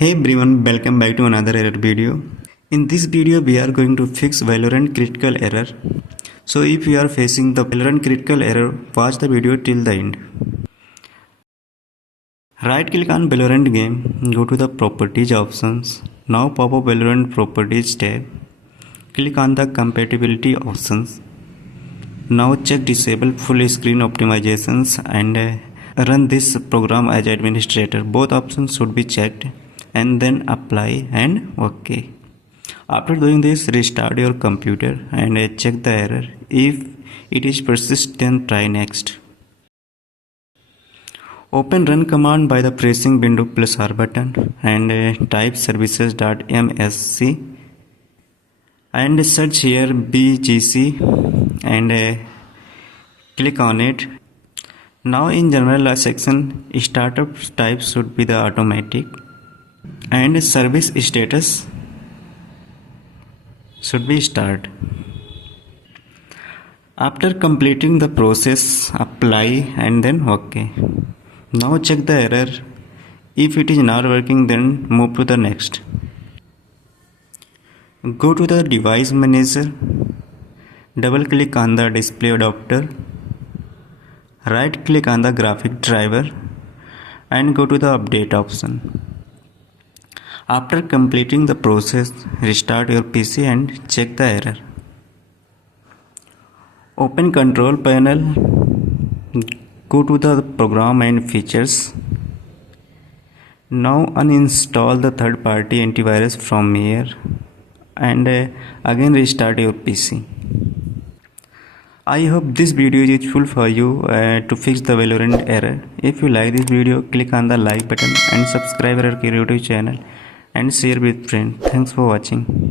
Hey everyone, welcome back to another error video. In this video we are going to fix Valorant critical error. So if you are facing the Valorant critical error, watch the video till the end. Right click on Valorant game, go to the properties options. Now pop up Valorant properties tab. Click on the compatibility options. Now check disable full screen optimizations and run this program as administrator. Both options should be checked and then apply and OK. After doing this, restart your computer and check the error. If it is persist, then try next. Open run command by the pressing window plus R button and type services.msc and search here BGC and click on it. Now in general section, startup type should be the automatic and service status should be start. After completing the process, apply and then OK. Now check the error. If it is not working, then move to the next. Go to the device manager, double click on the display adapter, right click on the graphic driver and go to the update option. After completing the process, restart your PC and check the error. Open control panel, go to the program and features. Now uninstall the third party antivirus from here and again restart your PC. I hope this video is useful for you to fix the Valorant error. If you like this video, click on the like button and subscribe our YouTube channel and share with friends. Thanks for watching.